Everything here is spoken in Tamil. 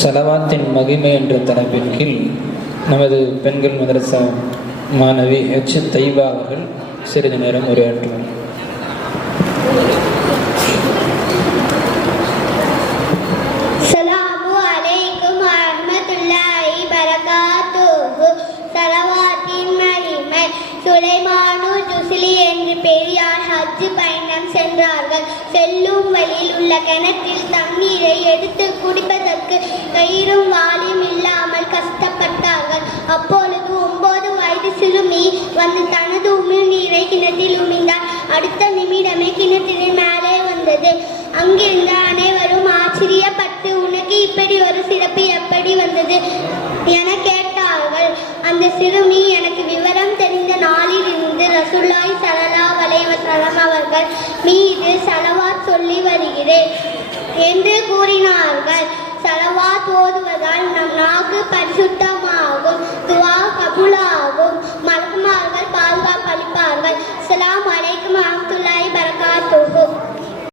செலவாத்தின் மகிமை என்ற தலைப்பின் கீழ் நமது பெண்கள் மதரசா மாணவி ஹெச் தைபா அவர்கள் சிறிது நேரம் உரையாற்றுவார். சுலைமானு ஜுஸ்லி என்று பெரியார் ஹஜ் பயணம் சென்றார்கள். செல்லும் வழியில் உள்ள கிணற்றில் தண்ணீரை குடிப்பதற்கு கயிறும் வாலியும் இல்லாமல் கஷ்டப்பட்டார்கள். அப்பொழுது ஒன்பது வயது சிறுமி வந்து தனது உமிழ்நீரை கிணற்றில் உமிழ்ந்தார் அடுத்த நிமிடமே கிணற்றின் மேலே வந்தது. அங்கிருந்த அனைவரும் ஆச்சரியப்பட்டு உனக்கு இப்படி ஒரு சிறப்பு எப்படி வந்தது? என கேட்டார்கள். அந்த சிறுமி எனக்கு விவரம் தெரிந்த நாளில் இருந்து ரசுல்லாய் சலலா வலைவசலம் அவர்கள் மீது சலவாத் சொல்லி வருகிறேன் என்று கூறினார்கள். పరిశుద్ధ